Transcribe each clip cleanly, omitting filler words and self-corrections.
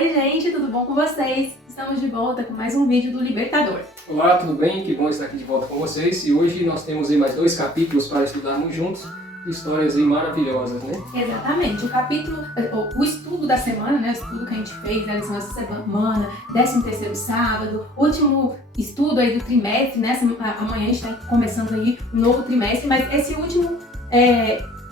Oi gente, tudo bom com vocês? Estamos de volta com mais um vídeo do Libertador. Olá, tudo bem? Que bom estar aqui de volta com vocês. E hoje nós temos aí mais 2 capítulos para estudarmos juntos. Histórias aí maravilhosas, né? Exatamente, o estudo da semana, né? O estudo que a gente fez, a lição dessa semana, 13º sábado, último estudo aí do trimestre, né? Amanhã a gente está começando aí um novo trimestre, mas esse último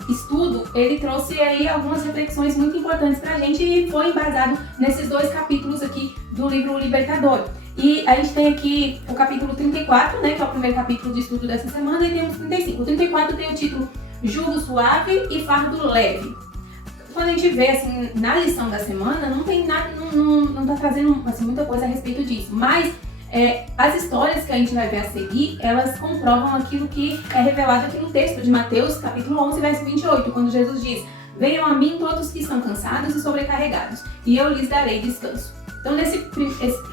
estudo, ele trouxe aí algumas reflexões muito importantes pra gente e foi embasado nesses 2 capítulos aqui do livro Libertador. E a gente tem aqui o capítulo 34, né, que é o primeiro capítulo de estudo dessa semana, e temos 35. O 34 tem o título Jugo Suave e Fardo Leve. Quando a gente vê, assim, na lição da semana, não tem nada, não tá trazendo assim, muita coisa a respeito disso, mas as histórias que a gente vai ver a seguir, elas comprovam aquilo que é revelado aqui no texto de Mateus, capítulo 11, verso 28, quando Jesus diz: venham a mim todos que estão cansados e sobrecarregados, e eu lhes darei descanso. Então, nesse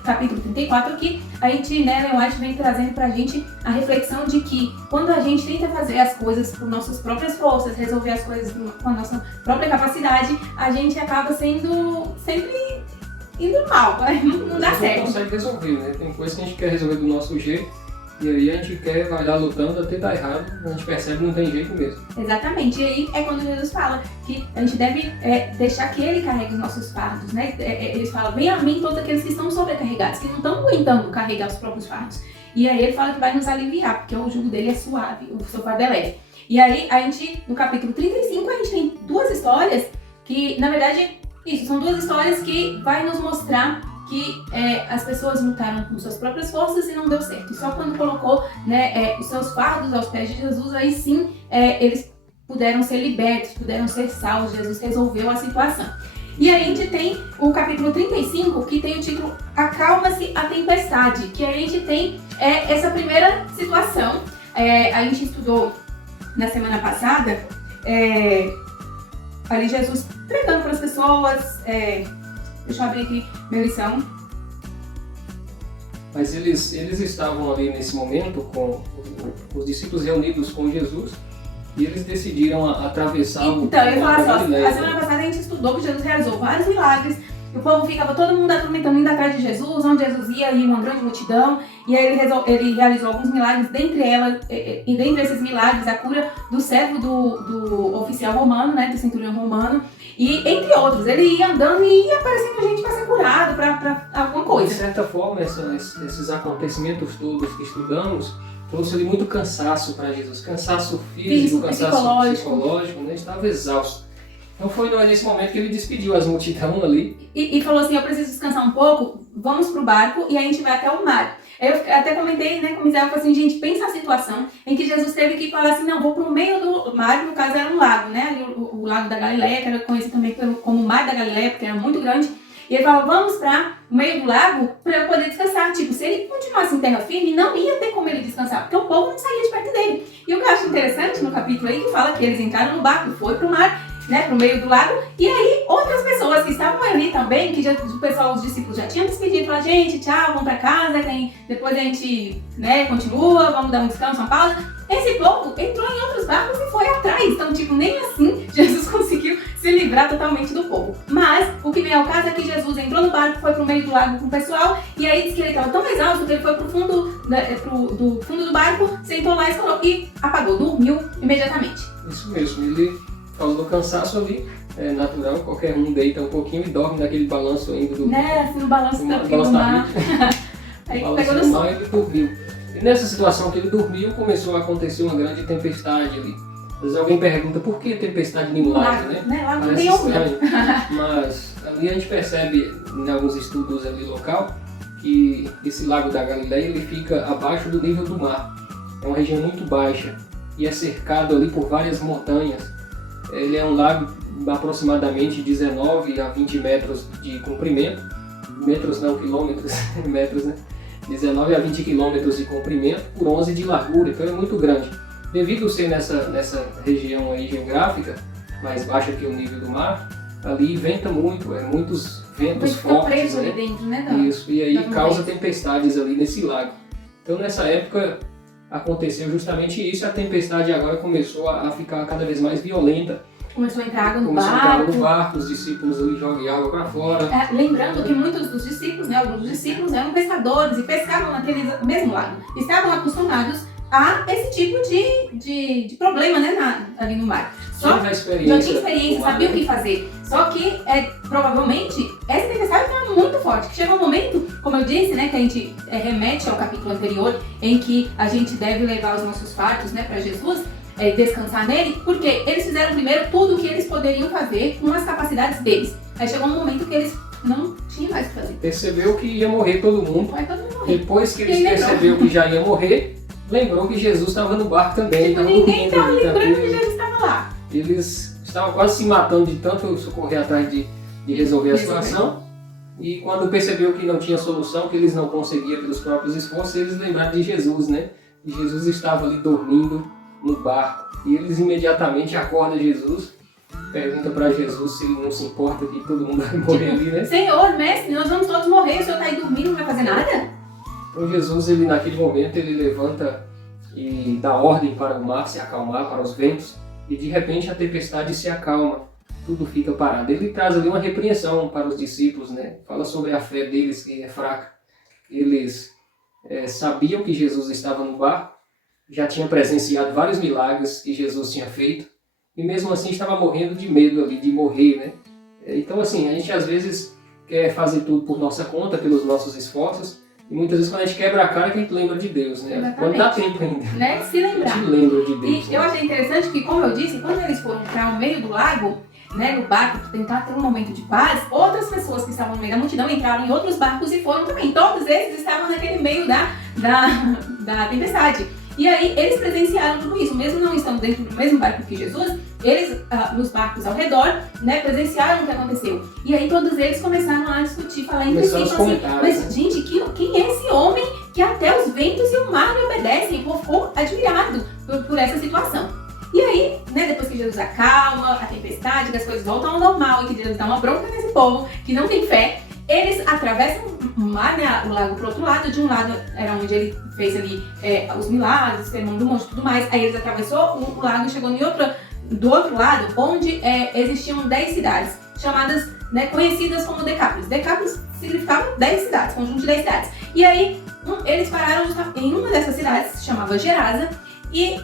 capítulo 34 aqui, a gente, né, Ellen White vem trazendo pra gente a reflexão de que quando a gente tenta fazer as coisas por nossas próprias forças, resolver as coisas com a nossa própria capacidade, a gente acaba sendo sempre indo mal, não dá certo. Não consegue resolver, né? Tem coisas que a gente quer resolver do nosso jeito, e aí a gente vai lá lutando até dar errado, a gente percebe que não tem jeito mesmo. Exatamente, e aí é quando Jesus fala que a gente deve deixar que Ele carregue os nossos fardos, né? Ele fala: venha a mim todos aqueles que estão sobrecarregados, que não estão aguentando carregar os próprios fardos. E aí ele fala que vai nos aliviar, porque o jugo dele é suave, o seu fardo é leve. E aí a gente, no capítulo 35, a gente tem 2 histórias que, na verdade, são 2 histórias que vai nos mostrar que as pessoas lutaram com suas próprias forças e não deu certo. E só quando colocou, né, os seus fardos aos pés de Jesus, aí sim eles puderam ser libertos, puderam ser salvos. Jesus resolveu a situação. E aí a gente tem o capítulo 35, que tem o título Acalma-se a Tempestade, que aí a gente tem essa primeira situação. A gente estudou na semana passada, ali Jesus pregando para as pessoas. Deixa eu abrir aqui minha lição. Mas eles estavam ali nesse momento com os discípulos reunidos com Jesus e eles decidiram atravessar o Então, eu ia falar Mar da só, Galileia. a semana passada a gente estudou que Jesus realizou vários milagres. O povo ficava todo mundo atormentando, indo atrás de Jesus, onde Jesus ia uma grande multidão. E aí ele realizou alguns milagres, e dentre esses milagres, a cura do servo do oficial romano, né, do centurião romano. E entre outros, ele ia andando e ia aparecendo gente para ser curado, para alguma coisa. De certa forma, esses acontecimentos todos que estudamos trouxe ali muito cansaço para Jesus. Cansaço físico, cansaço psicológico, né? Estava exausto. Então foi nesse momento que ele despediu as multidões ali. E falou assim: eu preciso descansar um pouco, vamos pro barco e a gente vai até o mar. Eu até comentei, né, com o Misael, falei assim: gente, pensa a situação em que Jesus teve que falar assim: não, vou pro meio do mar, que no caso era um lago, né, ali o lago da Galileia, que era conhecido também como o Mar da Galileia, porque era muito grande. E ele falou: vamos para o meio do lago para eu poder descansar. Tipo, se ele continuasse em terra firme, não ia ter como ele descansar, porque o povo não saía de perto dele. E o que eu acho interessante no capítulo aí, que fala que eles entraram no barco, foi pro mar, né, pro meio do lago, e aí outras pessoas que estavam ali também, que o pessoal, os discípulos já tinham despedido, falaram: gente, tchau, vamos pra casa, depois a gente, né, continua, vamos dar um descanso, uma pausa. Esse povo entrou em outros barcos e foi atrás, então, tipo, nem assim Jesus conseguiu se livrar totalmente do povo. Mas o que vem ao caso é que Jesus entrou no barco, foi pro meio do lago com o pessoal, e aí disse que ele estava tão exausto que ele foi pro fundo do fundo do barco, sentou lá e apagou, dormiu imediatamente. Isso mesmo, ele falou do cansaço ali, é natural, qualquer um deita um pouquinho e dorme naquele balanço ainda do... Né, assim, no balanço do mar. Aí pegou no sono. Ele dormiu. E nessa situação que ele dormiu, começou a acontecer uma grande tempestade ali. Às vezes alguém pergunta: por que tempestade em lago, né? Lá não Parece tem onda. estranho. Mas ali a gente percebe, em alguns estudos ali local, que esse lago da Galileia ele fica abaixo do nível do mar. É uma região muito baixa e é cercado ali por várias montanhas. Ele é um lago de aproximadamente 19 a 20 metros de comprimento. Metros não, quilômetros. Metros, né? 19 a 20 quilômetros de comprimento por 11 de largura, então é muito grande. Devido a ser nessa região aí geográfica, mais baixa que o nível do mar, ali venta muito, muitos ventos fortes, né? Ali dentro, né? Isso, e aí causa tempestades ali nesse lago. Então nessa época aconteceu justamente isso, a tempestade agora começou a ficar cada vez mais violenta. Começou a entrar água no Começou a entrar água no barco. barco, os discípulos ali jogam água para fora. Lembrando que muitos dos discípulos, né, alguns dos discípulos eram pescadores e pescavam naquele mesmo lago. Estavam acostumados a esse tipo de problema, né, ali no mar. Já tinha experiência, sabia o que fazer. Só que, provavelmente, essa tempestade estava muito forte. Que chegou um momento, como eu disse, né, que a gente remete ao capítulo anterior, em que a gente deve levar os nossos fardos, né, para Jesus, descansar nele, porque eles fizeram primeiro tudo o que eles poderiam fazer com as capacidades deles. Aí chegou um momento que eles não tinham mais o que fazer. Percebeu que ia morrer todo mundo. Vai todo mundo morrer. Depois que eles perceberam que já ia morrer, lembrou que Jesus estava no barco também. Tipo, ninguém estava lembrando que Jesus estava lá. Eles estavam quase se matando de tanto socorrer atrás de resolver a situação. E quando percebeu que não tinha solução, que eles não conseguiam pelos próprios esforços, eles lembraram de Jesus, né? E Jesus estava ali dormindo no barco. E eles imediatamente acordam Jesus, pergunta para Jesus se ele não se importa que todo mundo vai morrer ali, né? Senhor, mestre, nós vamos todos morrer, o senhor está aí dormindo, não vai fazer nada? Então Jesus, ele, naquele momento, ele levanta e dá ordem para o mar se acalmar, para os ventos, e de repente a tempestade se acalma, tudo fica parado. Ele traz ali uma repreensão para os discípulos, né? Fala sobre a fé deles, que é fraca. Eles sabiam que Jesus estava no barco, já tinha presenciado vários milagres que Jesus tinha feito, e mesmo assim estava morrendo de medo ali, de morrer, né? Então assim, a gente às vezes quer fazer tudo por nossa conta, pelos nossos esforços, e muitas vezes quando a gente quebra a cara que a gente lembra de Deus, né? Exatamente. Quando dá tempo ainda. Né? Se lembrar. A gente lembra de Deus. E eu achei interessante que, como eu disse, quando eles foram para o meio do lago, né, no barco, para tentar ter um momento de paz, outras pessoas que estavam no meio da multidão entraram em outros barcos e foram também. Todos eles estavam naquele meio da tempestade. E aí eles presenciaram tudo isso, mesmo não estando dentro do mesmo barco que Jesus, eles, nos barcos ao redor, né, presenciaram o que aconteceu. E aí todos eles começaram a discutir, falar entre si, assim, mas gente, quem é esse homem que até os ventos e o mar lhe obedecem? O povo ficou admirado por essa situação. E aí, né, depois que Jesus acalma a tempestade, que as coisas voltam ao normal e que Jesus dá uma bronca nesse povo que não tem fé, eles atravessam o mar, né, o lago pro outro lado. De um lado era onde ele fez ali os milagres, o sermão do monte e tudo mais. Aí eles atravessou o lago e chegou do outro lado, onde existiam 10 cidades, chamadas, né, conhecidas como Decápolis. Decápolis significava 10 cidades, conjunto de 10 cidades. E aí eles pararam em uma dessas cidades, que se chamava Gerasa, e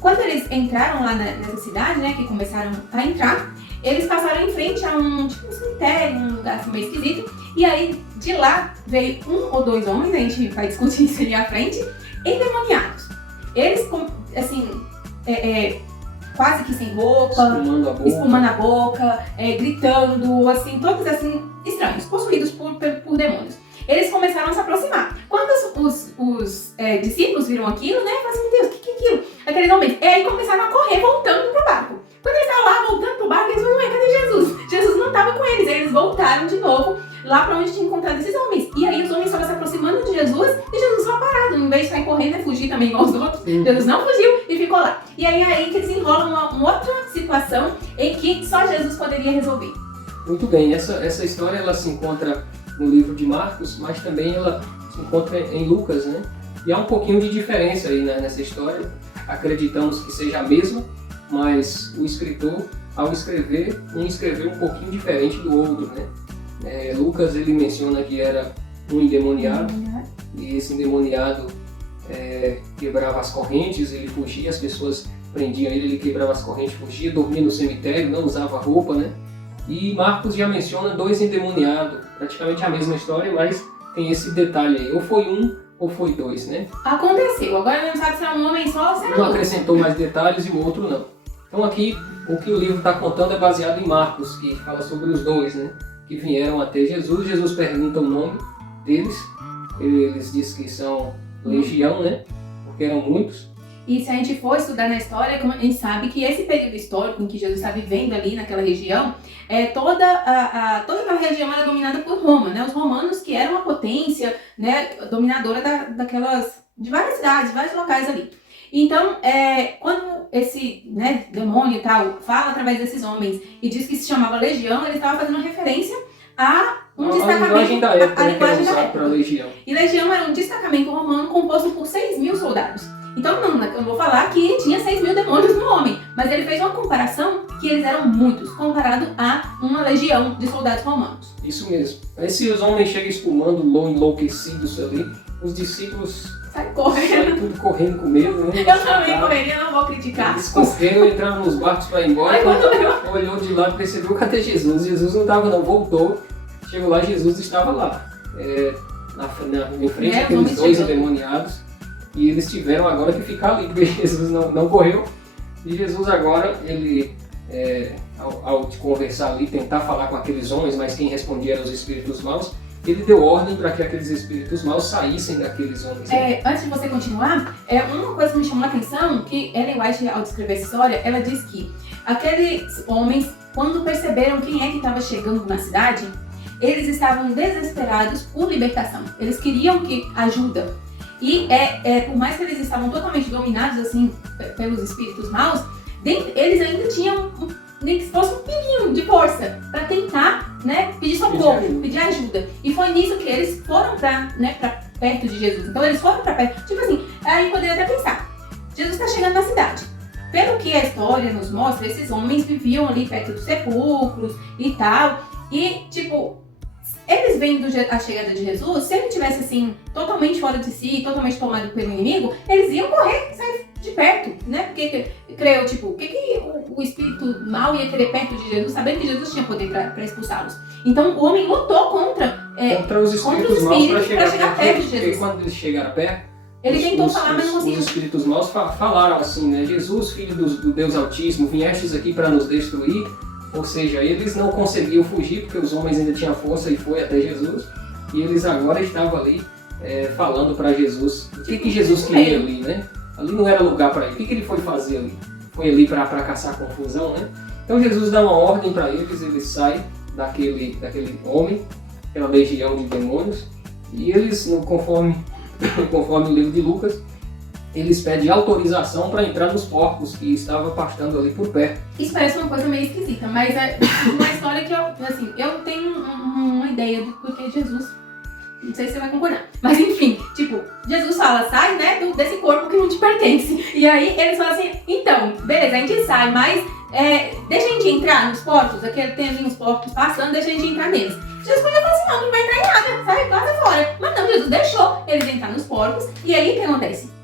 quando eles entraram lá nessa cidade, né, que começaram a entrar, eles passaram em frente a um cemitério, um lugar assim meio esquisito, e aí de lá veio um ou dois homens, a gente vai discutir isso ali à frente, endemoniados. Eles, assim, quase que sem roupa, espumando a boca, gritando, assim, todos assim, estranhos, possuídos por demônios. Eles começaram a se aproximar. Quando os discípulos viram aquilo, né, falaram assim, meu Deus, o que é aquilo? Aqueles homens, e aí começaram a correr, voltando pro barco. Quando eles estavam lá, voltando pro barco, eles falaram, cadê Jesus? Jesus não estava com eles. Aí eles voltaram de novo lá para onde tinha encontrado esses homens. E aí os homens estavam se aproximando de Jesus e Jesus estava parado. Em vez de sair correndo e fugir também igual os outros, Jesus não fugiu e ficou lá. E aí que desenrola uma outra situação em que só Jesus poderia resolver. Muito bem, essa história ela se encontra no livro de Marcos, mas também ela se encontra em Lucas, né? E há um pouquinho de diferença aí, né, nessa história. Acreditamos que seja a mesma, mas o escritor, ao escrever, um escreveu um pouquinho diferente do outro, né? Lucas, ele menciona que era um endemoniado, e esse endemoniado quebrava as correntes, ele fugia, as pessoas prendiam ele quebrava as correntes, fugia, dormia no cemitério, não usava roupa, né? E Marcos já menciona 2 endemoniados, praticamente a mesma história, mas tem esse detalhe aí, ou foi um ou foi 2, né? Aconteceu, agora não sabe se é um homem só ou se é um acrescentou mais detalhes e o outro não. Então aqui, o que o livro está contando é baseado em Marcos, que fala sobre os 2, né? Que vieram até Jesus. Jesus pergunta o nome deles, eles dizem que são legião, né? Porque eram muitos. E se a gente for estudar na história, a gente sabe que esse período histórico em que Jesus está vivendo ali naquela região, toda aquela região era dominada por Roma, né? Os romanos, que eram uma potência, né, dominadora de várias cidades, de vários locais ali. Então, quando esse, né, demônio e tal fala através desses homens e diz que se chamava legião, ele estava fazendo referência a um destacamento. A linguagem da época. Legião. E legião era um destacamento romano composto por 6.000 soldados. Então, eu não vou falar que tinha 6.000 demônios no homem, Mas ele fez uma comparação que eles eram muitos, comparado a uma legião de soldados romanos. Isso mesmo. Aí se os homens chegam espumando, enlouquecidos ali, os discípulos Sai correndo. saem tudo correndo com medo, né? Eu também correria, não vou criticar. Eles correram, entraram nos barcos para ir embora. Ai, quando Olhou de lado e percebeu, cadê Jesus? Jesus não estava não, voltou. Chegou lá, Jesus estava lá. Em frente àqueles dois endemoniados. E eles tiveram agora que ficar ali, porque Jesus não correu. E Jesus agora, ele, ao te conversar ali, tentar falar com aqueles homens, mas quem respondia eram os espíritos maus, ele deu ordem para que aqueles espíritos maus saíssem daqueles homens. Antes de você continuar, uma coisa que me chamou a atenção, que Ellen White, ao descrever essa história, ela diz que aqueles homens, quando perceberam quem é que estava chegando na cidade, eles estavam desesperados por libertação. Eles queriam ajuda. E por mais que eles estavam totalmente dominados assim pelos espíritos maus, eles ainda tinham, nem que fosse um pinguinho de força para tentar, né, pedir socorro, pedir ajuda. E foi nisso que eles foram pra perto de Jesus. Então eles foram para perto, tipo assim, aí poderia até pensar, Jesus está chegando na cidade. Pelo que a história nos mostra, esses homens viviam ali perto dos sepulcros e tal, e tipo, eles vendo a chegada de Jesus, se ele tivesse assim, totalmente fora de si, totalmente tomado pelo inimigo, eles iam correr, sair de perto, né? Porque, creio, tipo, o que o espírito mal ia querer perto de Jesus, sabendo que Jesus tinha poder para expulsá-los. Então o homem lutou contra os espíritos maus para chegar perto de Jesus. Porque quando eles chegaram perto, ele tentou falar, mas não conseguiu. Os espíritos maus falaram assim, né? Jesus, filho do Deus Altíssimo, viestes aqui para nos destruir. Ou seja, eles não conseguiam fugir porque os homens ainda tinham força e foi até Jesus. E eles agora estavam ali falando para Jesus o que Jesus queria ali, né? Ali não era lugar para ele. O que ele foi fazer ali? Foi ali para caçar confusão, né? Então Jesus dá uma ordem para eles saem daquele homem, aquela legião de demônios. E eles, conforme o livro de Lucas, eles pedem autorização para entrar nos porcos que estavam pastando ali por perto. Isso parece uma coisa meio esquisita, mas é uma história que eu tenho uma ideia do porquê Jesus, não sei se você vai concordar, mas enfim, tipo, Jesus fala, sai, né, desse corpo que não te pertence. E aí eles falam assim, então, beleza, a gente sai, mas deixa a gente entrar nos porcos, aqui tem ali uns porcos passando, deixa a gente entrar neles. Jesus podia falar assim, não vai entrar em nada, sai, passa fora. Mas não, Jesus deixou eles entrar nos porcos, e aí o que acontece?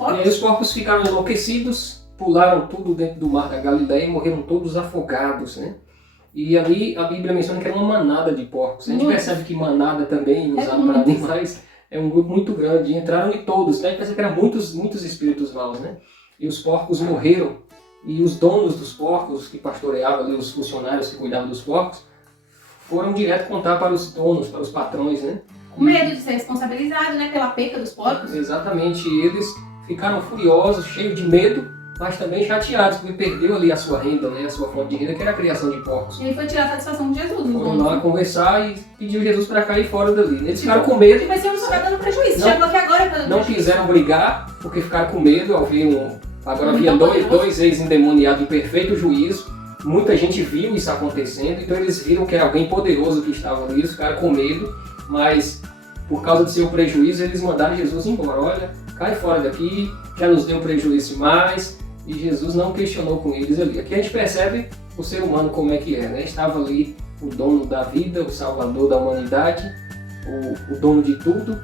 E aí os porcos ficaram enlouquecidos, pularam tudo dentro do mar da Galileia e morreram todos afogados, né? E ali a Bíblia menciona que era uma manada de porcos. A gente percebe que manada também, usado para animais, é um grupo muito grande. E entraram em todos, né? A gente percebe que eram muitos espíritos maus, né? E os porcos morreram. E os donos dos porcos, que pastoreavam ali, os funcionários que cuidavam dos porcos, foram direto contar para os donos, para os patrões, né? Com medo de ser responsabilizado, né, pela perca dos porcos. Exatamente. E eles ficaram furiosos, cheios de medo, mas também chateados, porque perdeu ali a sua renda, né, a sua fonte de renda, que era a criação de porcos. E aí foi tirar a satisfação de Jesus. Foram lá conversar e pediu Jesus para cair fora dali. Eles ficaram com medo. Tipo assim, eu não só dando prejuízo. Chegou aqui agora dando não quiseram brigar, porque ficaram com medo ao ver agora havia dois ex-endemoniados em perfeito juízo. Muita gente viu isso acontecendo, então eles viram que era alguém poderoso que estava ali, eles ficaram com medo, mas por causa do seu prejuízo, eles mandaram Jesus embora. Olha, cai fora daqui, já nos deu um prejuízo demais, e Jesus não questionou com eles ali. Aqui a gente percebe o ser humano como é que é, né? Estava ali o dono da vida, o salvador da humanidade, o dono de tudo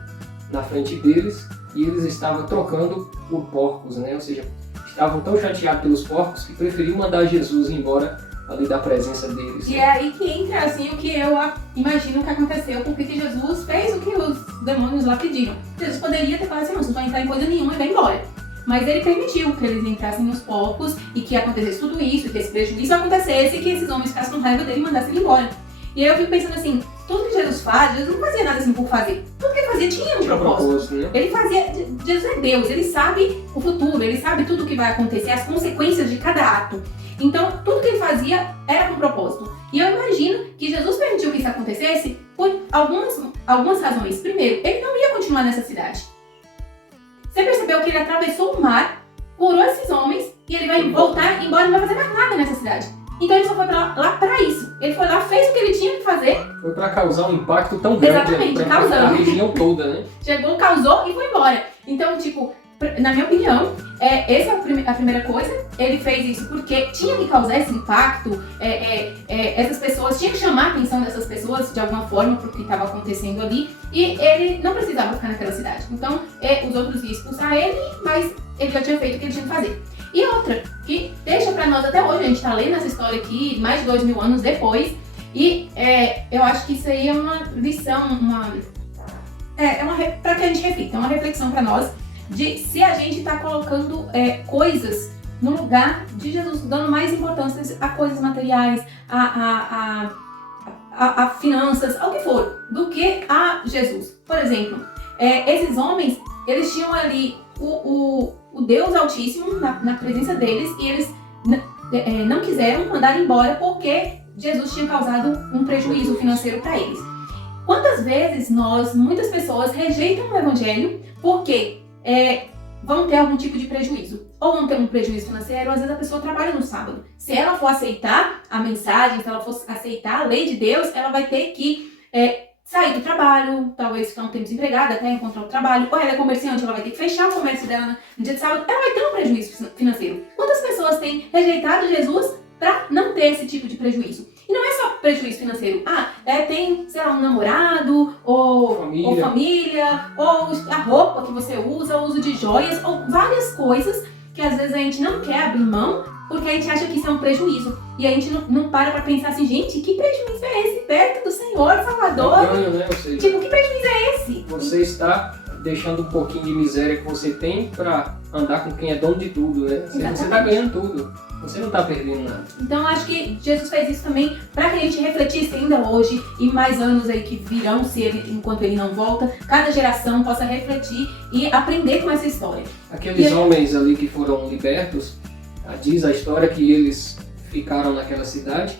na frente deles, e eles estavam trocando por porcos, né? Ou seja, estavam tão chateados pelos porcos que preferiam mandar Jesus embora ali da presença deles. E é aí que entra assim o que eu imagino que aconteceu, porque que Jesus fez o que os demônios lá pediram. Jesus poderia ter falado assim, não, vocês não vão entrar em coisa nenhuma e vai embora. Mas ele permitiu que eles entrassem nos porcos e que acontecesse tudo isso, que esse prejuízo acontecesse e que esses homens ficassem com raiva dele e mandassem ele embora. E aí eu fico pensando assim, tudo que Jesus faz, Jesus não fazia nada assim por fazer. Tudo que ele fazia tinha um propósito. Né? Ele fazia, Jesus é Deus, ele sabe o futuro, ele sabe tudo o que vai acontecer, as consequências de cada ato. Então, tudo que ele fazia era com propósito. E eu imagino que Jesus permitiu que isso acontecesse por algumas razões. Primeiro, ele não ia continuar nessa cidade. Você percebeu que ele atravessou o mar, curou esses homens e ele vai voltar embora e não vai fazer mais nada nessa cidade. Então ele só foi lá pra isso. Ele foi lá, fez o que ele tinha que fazer. Foi pra causar um impacto tão grande. Exatamente, pra a região toda, né? Chegou, causou e foi embora. Então, tipo, na minha opinião, essa é a primeira coisa. Ele fez isso porque tinha que causar esse impacto, essas pessoas, tinha que chamar a atenção dessas pessoas de alguma forma para o que estava acontecendo ali, e ele não precisava ficar naquela cidade. Então, os outros iam expulsar ele, mas ele já tinha feito o que ele tinha que fazer. E outra, que deixa para nós até hoje, a gente está lendo essa história aqui mais de 2000 anos depois, e eu acho que isso aí é uma lição, para que a gente reflita, é uma reflexão para nós, de se a gente está colocando coisas no lugar de Jesus, dando mais importância a coisas materiais, a finanças, ao que for, do que a Jesus. Por exemplo, esses homens, eles tinham ali o Deus Altíssimo na presença deles, e eles não quiseram mandar embora porque Jesus tinha causado um prejuízo financeiro para eles. Quantas vezes muitas pessoas rejeitam o evangelho porque vão ter algum tipo de prejuízo? Ou vão ter um prejuízo financeiro, às vezes a pessoa trabalha no sábado. Se ela for aceitar a mensagem, se ela for aceitar a lei de Deus, ela vai ter que sair do trabalho, talvez ficar um tempo desempregada até encontrar o trabalho. Ou ela é comerciante, ela vai ter que fechar o comércio dela no dia de sábado, ela vai ter um prejuízo financeiro. Quantas pessoas têm rejeitado Jesus para não ter esse tipo de prejuízo? E não é só prejuízo financeiro. Tem, sei lá, um namorado, ou família, ou a roupa que você usa, o uso de joias, ou várias coisas que às vezes a gente não quer abrir mão, porque a gente acha que isso é um prejuízo. E a gente não para pensar assim, gente, que prejuízo é esse perto do Senhor, Salvador? Né? Seja, tipo, que prejuízo é esse? Você está deixando um pouquinho de miséria que você tem para andar com quem é dono de tudo, né? Você está ganhando tudo. Você não está perdendo nada. Então eu acho que Jesus fez isso também para que a gente refletisse ainda hoje, e mais anos aí que virão, enquanto ele não volta, cada geração possa refletir e aprender com essa história. Aqueles homens ali que foram libertos, diz a história que eles ficaram naquela cidade,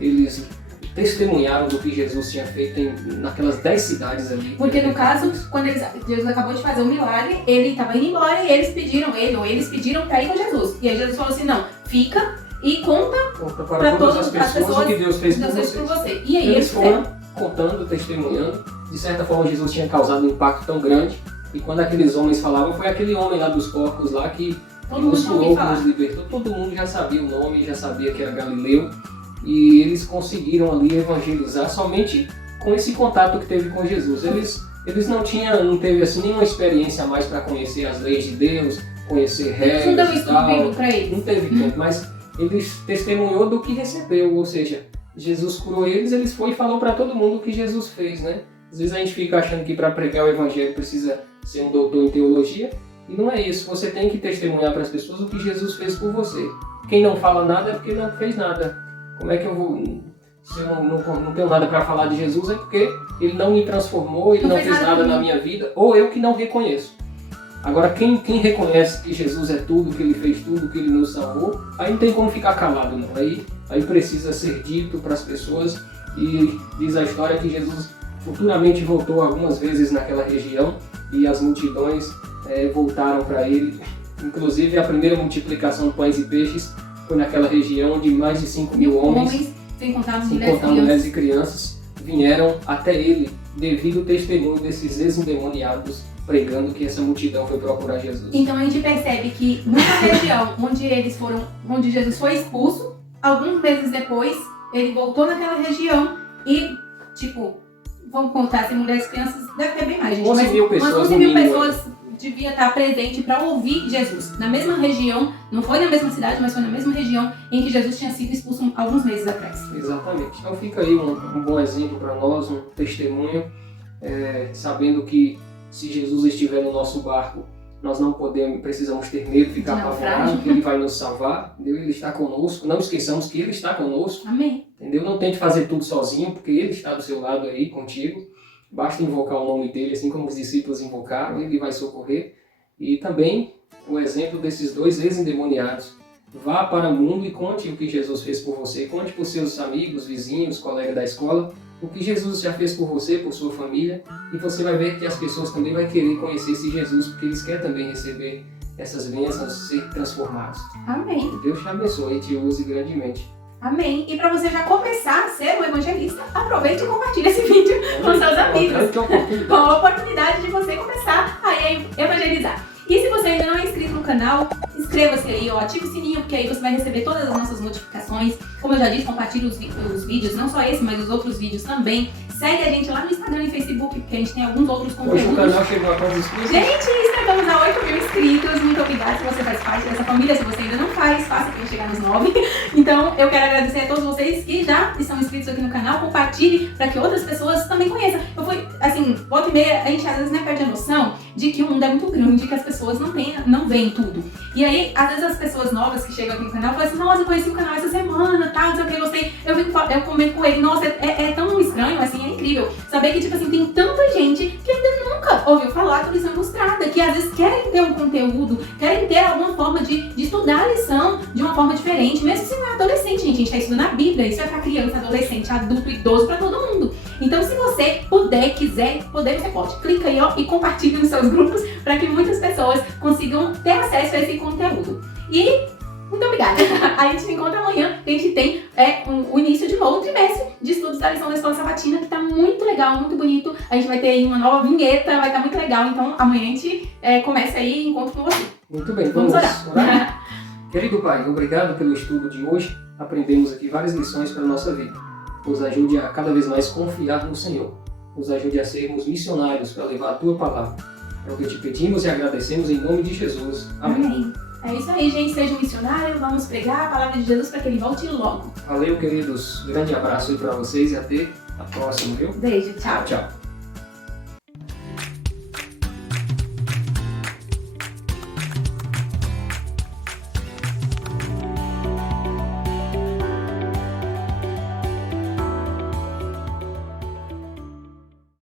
eles testemunharam do que Jesus tinha feito naquelas 10 cidades ali. Porque no caso, quando Jesus acabou de fazer um milagre, ele estava indo embora e eles pediram para ir com Jesus. E aí Jesus falou assim, não, fica e conta para todas as pessoas o que Deus fez por você. E aí eles foram contando, testemunhando. De certa forma, Jesus tinha causado um impacto tão grande, e quando aqueles homens falavam, foi aquele homem lá dos porcos lá que nos curou, que nos libertou. Todo mundo já sabia o nome, já sabia que era Galileu. E eles conseguiram ali evangelizar somente com esse contato que teve com Jesus. Eles não teve assim nenhuma experiência a mais para conhecer as leis de Deus, conhecer regras não deu estudo para eles. Não teve tempo, mas eles testemunhou do que recebeu, ou seja, Jesus curou eles foi e falou para todo mundo o que Jesus fez, né? Às vezes a gente fica achando que para pregar o evangelho precisa ser um doutor em teologia, e não é isso. Você tem que testemunhar para as pessoas o que Jesus fez por você. Quem não fala nada é porque não fez nada. Como é que eu vou... Se eu não tenho nada para falar de Jesus, é porque ele não me transformou, ele não fez nada na minha vida, ou eu que não reconheço. Agora, quem reconhece que Jesus é tudo, que ele fez tudo, que ele nos salvou, aí não tem como ficar calado, não. Aí precisa ser dito para as pessoas, e diz a história que Jesus futuramente voltou algumas vezes naquela região, e as multidões voltaram para ele. Inclusive, a primeira multiplicação de pães e peixes foi naquela região, de mais de 5.000 homens, sem contar mulheres e crianças, vieram até ele devido ao testemunho desses ex-endemoniados pregando que essa multidão foi procurar Jesus. Então a gente percebe que numa região onde Jesus foi expulso, alguns meses depois ele voltou naquela região e, vamos contar, se mulheres e crianças, deve ter bem mais, gente. 11.000 pessoas, 11.000 pessoas devia estar presente para ouvir Jesus. Na mesma região, não foi na mesma cidade, mas foi na mesma região em que Jesus tinha sido expulso alguns meses atrás. Exatamente. Então fica aí um bom exemplo para nós, um testemunho, sabendo que se Jesus estiver no nosso barco, nós não precisamos ter medo, ficar apavorados, que Ele vai nos salvar, entendeu? Ele está conosco, não esqueçamos que Ele está conosco. Amém. Entendeu? Não tente fazer tudo sozinho, porque Ele está do seu lado aí, contigo. Basta invocar o nome dele, assim como os discípulos invocaram, ele vai socorrer. E também o exemplo desses dois ex-endemoniados. Vá para o mundo e conte o que Jesus fez por você. Conte para os seus amigos, vizinhos, colegas da escola, o que Jesus já fez por você, por sua família. E você vai ver que as pessoas também vão querer conhecer esse Jesus, porque eles querem também receber essas bênçãos, ser transformados. Amém. Deus te abençoe e te use grandemente. Amém. E para você já começar a ser um evangelista, aproveite e compartilhe esse vídeo com seus amigos. Com a oportunidade de você começar a evangelizar. E se você ainda não é inscrito no canal, inscreva-se aí, ó, ative o sininho, porque aí você vai receber todas as nossas notificações. Como eu já disse, compartilhe os vídeos, não só esse, mas os outros vídeos também. Segue a gente lá no Instagram e Facebook, porque a gente tem alguns outros conteúdos. Hoje o canal chegou a quantos inscritos? Gente, chegamos a 8 mil inscritos. Muito obrigada se você faz parte dessa família. Se você ainda não faz, faça para chegar nos 9. Então, eu quero agradecer a todos vocês que já estão inscritos aqui no canal. Compartilhe para que outras pessoas também conheçam. Eu fui, assim, volta e meia, a gente às vezes perde a noção de que o mundo é muito grande, que as pessoas não veem tudo. E aí, às vezes as pessoas novas que chegam aqui no canal falam assim, nossa, eu conheci o canal essa semana, tal, não sei o que, gostei. Eu comento com ele, nossa, é tão estranho, assim, é incrível. Saber que, tipo assim, tem tanta gente que ainda nunca ouviu falar da lição ilustrada, que às vezes querem ter um conteúdo, querem ter alguma forma de estudar a lição de uma forma diferente, mesmo se não é adolescente, gente. A gente tá estudando a Bíblia, isso é pra criança, adolescente, adulto, idoso, pra todo mundo. Então, se você puder, quiser, você pode. Clica aí, ó, e compartilha nos seus grupos para que muitas pessoas consigam ter acesso a esse conteúdo. E muito obrigada! A gente se encontra amanhã, a gente tem o início de novo trimestre de estudos da lição da Escola Sabatina, que tá muito legal, muito bonito. A gente vai ter aí uma nova vinheta, vai estar muito legal. Então, amanhã a gente começa aí e encontro com você. Muito bem, vamos orar. Querido Pai, obrigado pelo estudo de hoje. Aprendemos aqui várias lições para a nossa vida. Nos ajude a cada vez mais confiar no Senhor. Nos ajude a sermos missionários para levar a Tua palavra. É o que te pedimos e agradecemos em nome de Jesus. Amém. É isso aí, gente. Seja um missionário. Vamos pregar a palavra de Jesus para que ele volte logo. Valeu, queridos. Grande abraço aí para vocês e até a próxima, viu? Beijo. Tchau. Tchau.